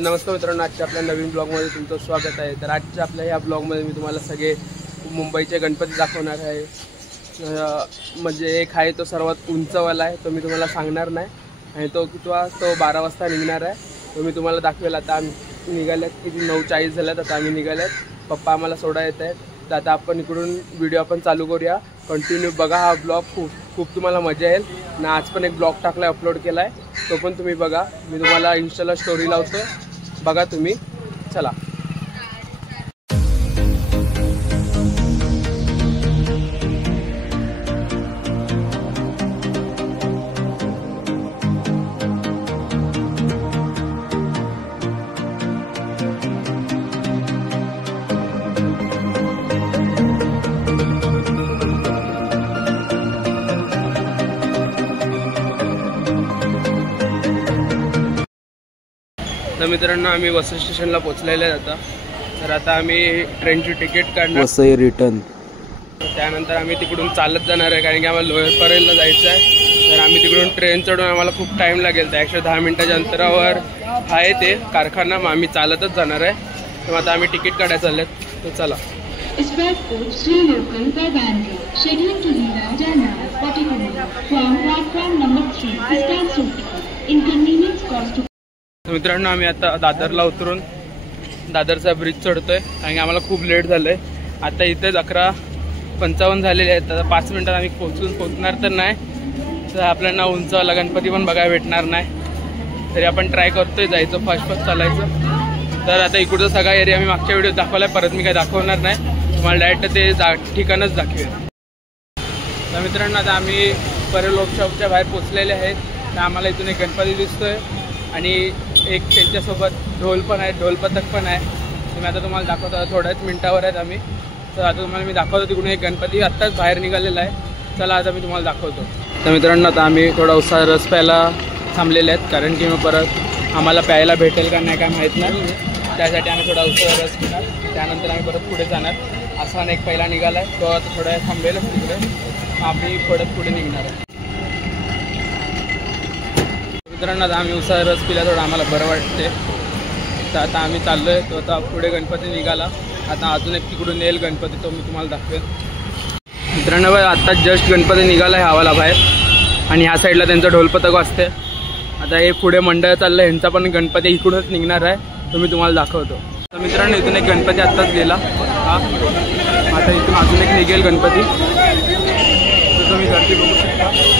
तर नमस्कार मित्रांनो, आजच्या आपल्या नवीन ब्लॉगमध्ये तुमचं स्वागत आहे। तर आजच्या आपल्या या ब्लॉगमध्ये मी तुम्हाला सगळे मुंबईचे गणपती दाखवणार आहे। म्हणजे एक आहे तो सर्वात उंचवाला आहे, तो मी तुम्हाला सांगणार नाही, आणि तो कितवा तो 12 वाजता निघणार आहे, तो मी तुम्हाला दाखवेल। आता आम्ही निघाल्यात किती 9:40 झाल्यात, आता आम्ही निघाल्यात, पप्पा आम्हाला सोडा येत आहेत। तर आता आपण इकडून व्हिडिओ आपण चालू करूया, कंटिन्यू बघा हा ब्लॉग, खूप तुम्हाला मजा येईल ना। आज पण एक ब्लॉग टाकला आहे, अपलोड केला आहे, तो पण तुम्ही बघा। मी तुम्हाला इंस्टाला स्टोरी लावतो, बघा तुम्ही, चला। तर मित्रांनो, आम्ही वसई स्टेशनला पोहोचलेले आहेत आता। तर आता आम्ही ट्रेनची तिकीट काढणार, वसई रिटर्न। त्यानंतर आम्ही तिकडून चालत जाणार आहे, कारण की आम्हाला लोअर परेलला जायचं आहे। तर आम्ही तिकडून ट्रेन चढून आम्हाला खूप टाईम लागेल, तर 110 मिनिटाच्या अंतरावर आहे ते कारखाना, मग आम्ही चालतच जाणार आहे। तर आता आम्ही तिकीट काढायला चाललेत, तर चला। मित्रांनो, आम्ही आता दादरला उतरून दादरचा ब्रिज चढतोय, कारण की आम्हाला खूप लेट झालंय। आता इथेच 11:55 झालेले आहेत, तर 5 मिनिटात आम्ही पोहोचणार तर नाही, तर आपल्याला उंचवाला गणपती पण बघायला भेटणार नाही, तरी आपण ट्राय करतोय जायचं, फास्ट चालायचं। तर आता इकडचा सगळा एरिया मी मागच्या व्हिडिओ दाखवलाय, परत मी काही दाखवणार नाही, तुम्हाला डायरेक्ट ते ठिकाणच दाखवेल। तर मित्रांनो, आता आम्ही परेल वर्कशॉपच्या बाहेर पोचलेले आहेत, तर आम्हाला इथून एक गणपती दिसतोय, आणि एक त्यांच्यासोबत ढोल पण आहे, ढोल पथक पण आहे। मी आता तुम्हाला दाखवतो, थोड्याच मिनिटावर आहेत आम्ही। तर आता तुम्हाला मी दाखवतो, तिकडून एक गणपती आत्ताच बाहेर निघालेला आहे, चला आता मी तुम्हाला दाखवतो। तर मित्रांनो, आता आम्ही थोडा उत्साह रस प्यायला थांबलेले आहेत, कारण की मग परत आम्हाला प्यायला भेटेल का नाही काय माहीत नाही, त्यासाठी आम्ही थोडा उत्साह रस पिणार, त्यानंतर आम्ही परत पुढे जाणार। असा एक पहिला निघाला आहे, तो आता थोडा थांबेलच तिकडे, आम्ही परत पुढे निघणार आहे। मित्रांनो, आता आम्ही उत्साह रस पिला, थोडं आम्हाला बरं वाटते, तर आता आम्ही चाललो आहे। तो आता पुढे गणपती निघाला, आता अजून एक तिकडून येईल गणपती, तो मी तुम्हाला दाखवेल। मित्रांनो, आत्ता जस्ट गणपती निघाला आहे हवाला बाहेर, आणि ह्या साईडला त्यांचं ढोलपथक असते। आता हे पुढे मंडळ चाललं, ह्यांचा पण गणपती इकडूनच निघणार आहे, तो मी तुम्हाला दाखवतो। तर मित्रांनो, इथून एक गणपती आत्ताच गेला, आता इथून अजून एक निघेल गणपती, तर तुम्ही गर्दी बघू शकता।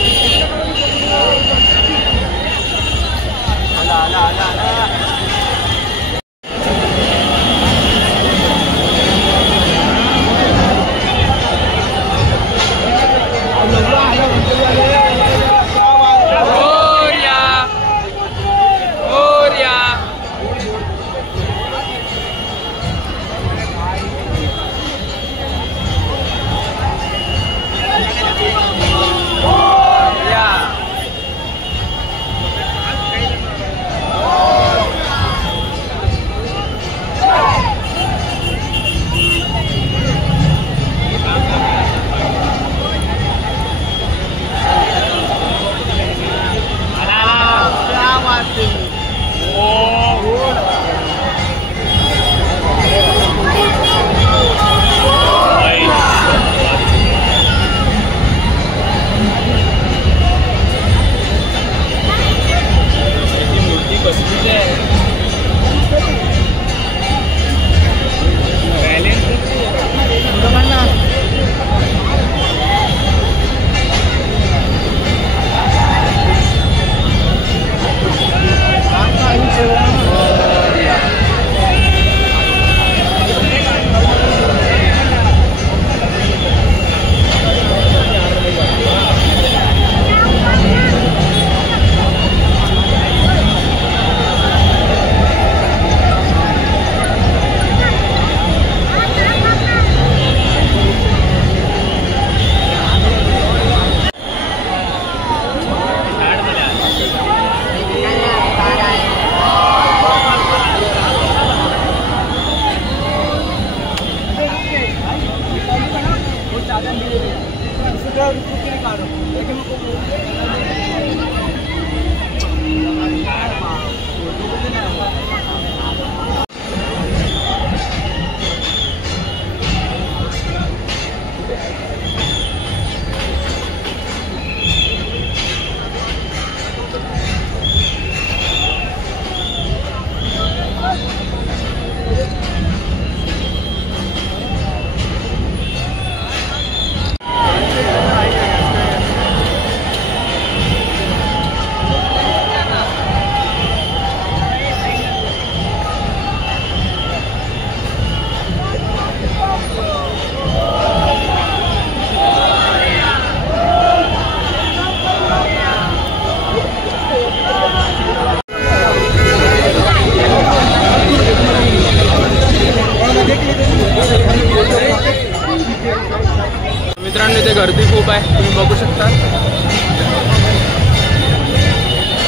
इथे गर्दी खूप आहे, तुम्ही बघू शकता.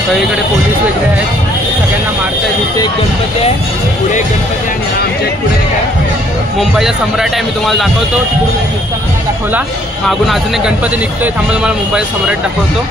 सगळीकडे पोलीस वगैरे आहेत, सगळ्यांना मारतायत. इथे एक गणपती आहे, पुढे एक गणपती आहे आणि हा आमच्या एक पुढे एक आहे. मुंबईचा सम्राट आहे, मी तुम्हाला दाखवतो. तिकडून एक निघताना नाही दाखवला, मागून अजून एक गणपती निघतोय. थांबा तुम्हाला मुंबईचा सम्राट दाखवतो.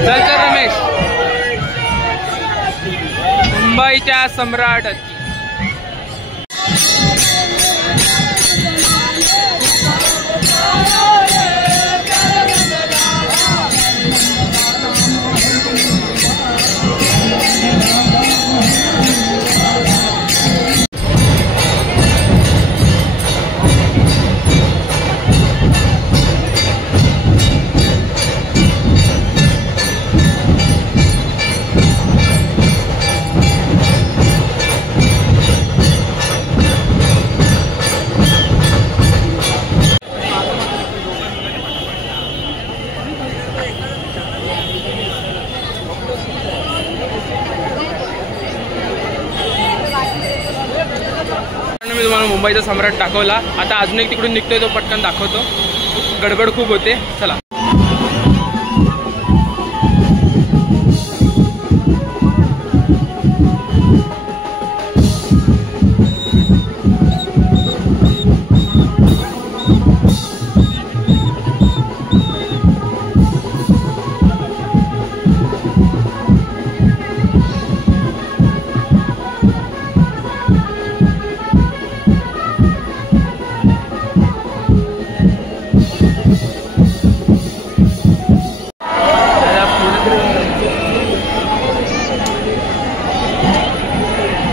चल चल रमेश, मुंबईच्या सम्राट. मी तुम्हाला मुंबईचा सम्राट दाखवला. आता अजून एक तिकडून निघतोय, तो पटकन दाखवतो. गडबड खूप होते, चला.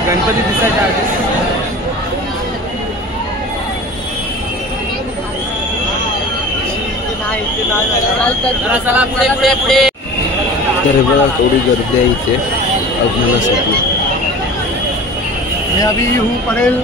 गणपती दिसायच्या आधीच तर बघा थोडी गर्दी आहे इथे अग्नासाठी. मैं अभी हूँ परेल.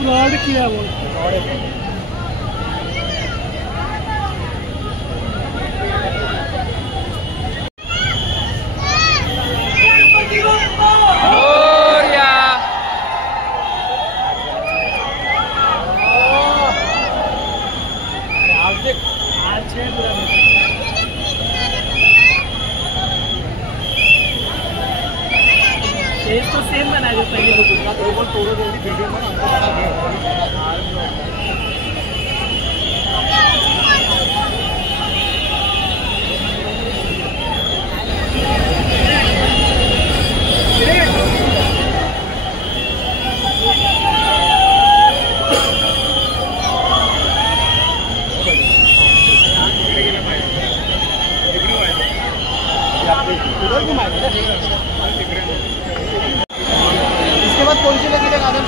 फ्रॉड किया वो. तो सेम बना दो पहले तोड़ो वीडियो इसके बाद कौन सी लगी गार्डन?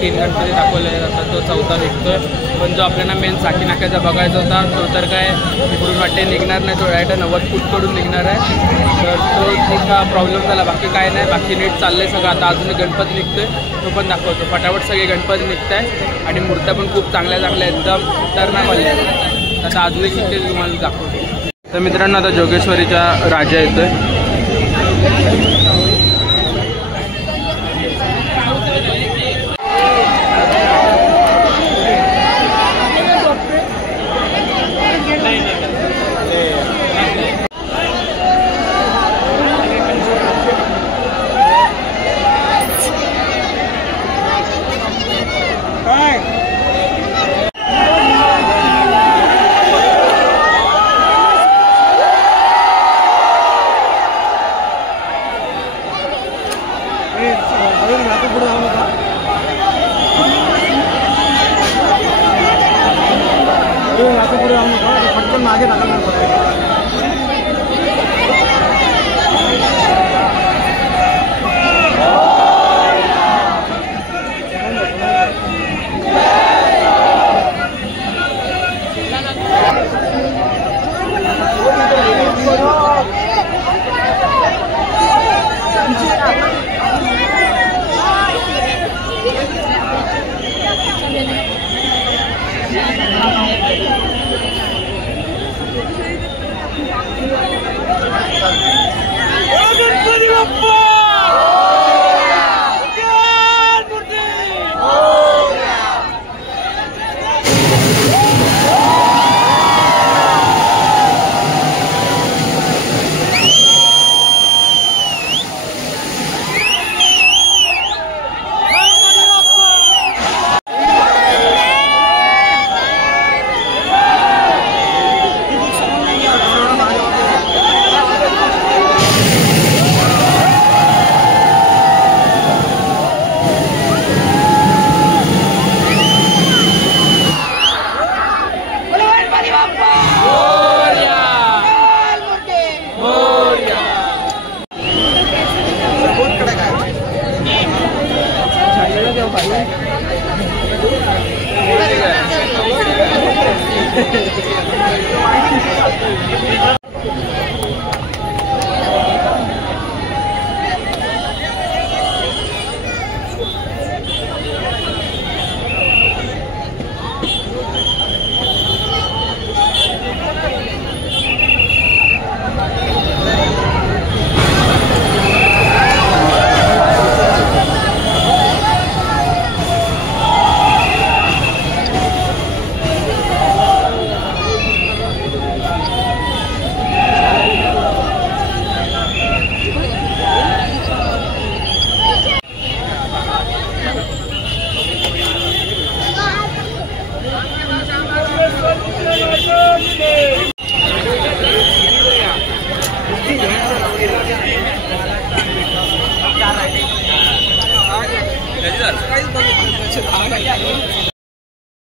3 गणपती दाखवले आहेत. आता तो 4था निघतोय. पण जो आपल्याला मेन साठी नाक्याचा बघायचा होता तो तर काय इकडून वाटे निघणार नाही. तो डायरेक्ट 90 फूटकडून निघणार आहे. तर तो एक प्रॉब्लेम झाला. बाकी काय नाही, बाकी नीट चाललं आहे सगळं. आता अजून गणपती निघतोय तो पण दाखवतो. फटाफट सगळे गणपती निघत आहे आणि मूर्त्या पण खूप चांगल्या चांगल्या एकदम खतरनाकवाल्या आहेत. आता अजून एक निघते तुम्हाला दाखवतो. तर मित्रांनो आता जोगेश्वरीचा राजा येतोय. पटकन मागे टाकायला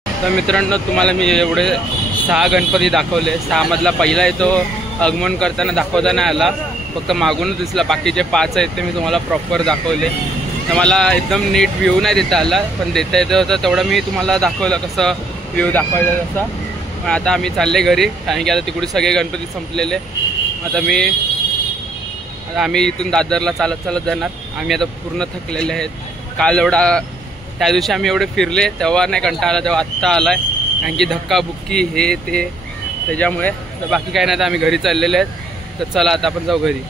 तर मित्रांनो तुम्हाला मी एवढे 6 गणपती दाखवले. 6 मधला पहिला आहे तो आगमन करताना दाखवता नाही आला, फक्त मागूनच दिसला. बाकीचे 5 आहेत ते मी तुम्हाला प्रॉपर दाखवले. तर मला एकदम नीट व्ह्यू नाही देता आला, पण देता येतं होतं तेवढं मी तुम्हाला दाखवलं कसं व्ह्यू दाखवायचा तसा. पण आता आम्ही चालले घरी, कारण की आता तिकडे सगळे गणपती संपलेले. आता आम्ही इथून दादरला चालत चालत जाणार. आम्ही आता पूर्ण थकलेले आहेत. काल एवढा त्या दिवशी आम्ही एवढे फिरले तेव्हा नाही कंटाळा आला, तेव्हा आत्ता आला आहे. कारण की धक्काबुक्की हे ते त्याच्यामुळे. तर बाकी काय नाही, तर आम्ही घरी चाललेले आहेत. तर चला आता आपण जाऊ घरी.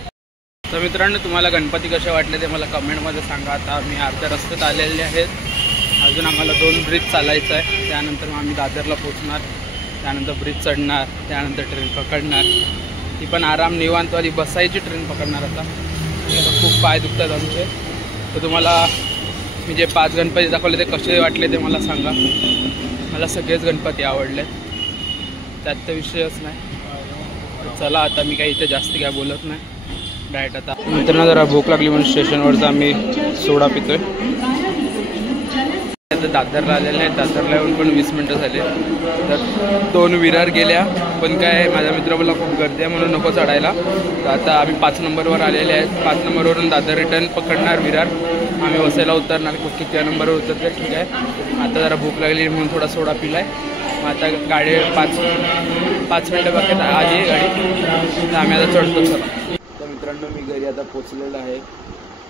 तर मित्रांनो तुम्हाला गणपती कसे वाटले ते मला कमेंटमध्ये सांगा. आता आम्ही अर्ध्या रस्त्यात आलेले आहेत. अजून आम्हाला 2 ब्रिज चालायचं आहे. त्यानंतर मग आम्ही दादरला पोचणार. त्यानंतर ब्रिज चढणार, त्यानंतर ट्रेन पकडणार. ती पण आराम निवांतवाली बसायची ट्रेन पकडणार. आता खूप पाय दुखतात आमचे. तर तुम्हाला मी जे 5 गणपती दाखवले ते कसे वाटले ते मला सांगा. मला सगळेच गणपती आवडले, त्यात तर विषयच नाही. चला आता मी काही इथे जास्त काय बोलत नाही, डायरेक्ट आता. मित्रांनो जरा भूक लागली म्हणून स्टेशनवरचा आम्ही सोडा पितोय. आता दादरला आलेले आहेत. दादरला येऊन पण 20 मिनटं झाले. तर 2 विरार गेल्या, पण काय माझ्या मित्र मला खूप गर्दी आहे म्हणून नको चढायला. तर आता आम्ही 5 नंबरवर आलेले आहेत. 5 नंबरवरून दादर रिटर्न पकडणार विरार. आम्ही वसईला उतरणार, किती नंबरवर उतरते ठीक आहे. आता जरा भूक लागली म्हणून थोडा सोडा पिलाय. मग आता गाडी 5 मिनटं बाकी आली आहे गाडी, तर आम्ही आता चढतो. चला तर मित्रांनो, मी घरी आता पोचलेलो आहे.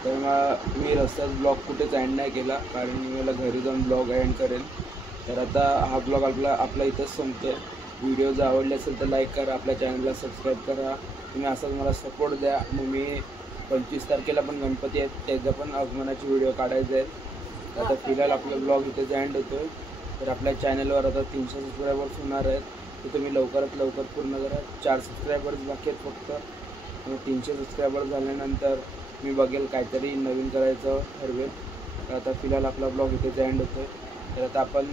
तर मग मी रस्त्यात ब्लॉग कुठेच एंड नाही केला, कारण मी मला घरी जाऊन ब्लॉग एंड करेन. तर आता हा ब्लॉग आपला इथंच संपतो. व्हिडिओ जर आवडले असेल तर लाईक करा, आपल्या चॅनलला सबस्क्राईब करा. तुम्ही असाच मला सपोर्ट द्या. मग मी 25 तारखेला पण गणपती आहेत, त्याचा पण आगमनाचे व्हिडिओ काढायचे आहेत. आता फिलहाल आपला ब्लॉग इथेच एंड होतो आहे. तर आपल्या चॅनलवर आता 300 सबस्क्रायबर्स होणार आहेत, तर तुम्ही लवकरात लवकर पूर्ण करा. 4 सबस्क्रायबर्स बाकी आहेत फक्त. मग 300 सबस्क्रायबर झाल्यानंतर मी बघेल काहीतरी नवीन करायचं ठरवेल. तर आता फिलहाल आपला ब्लॉग इथेच एंड होतो आहे. तर आता आपण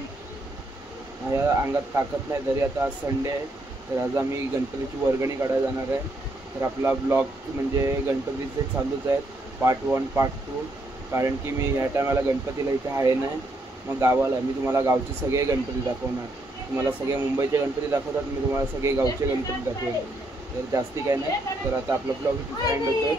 माझ्या अंगात ताकद नाही, तरी आता आज संडे आहे, तर आज आम्ही गणपतीची वर्गणी काढायला जाणार आहे. तर आपला ब्लॉग म्हणजे गणपतीचे चालूच आहेत, पार्ट 1 पार्ट 2, कारण की मी ह्या टायमाला गणपतीला इथे आहे नाही, मग गावाला. मी तुम्हाला गावचे सगळे गणपती दाखवणार. तुम्हाला सगळे मुंबईचे गणपती दाखवतात, मी तुम्हाला सगळे गावचे गणपती दाखवणार. तर जास्ती काय नाही. तर आता आपला ब्लॉग इथे एंड होतो आहे.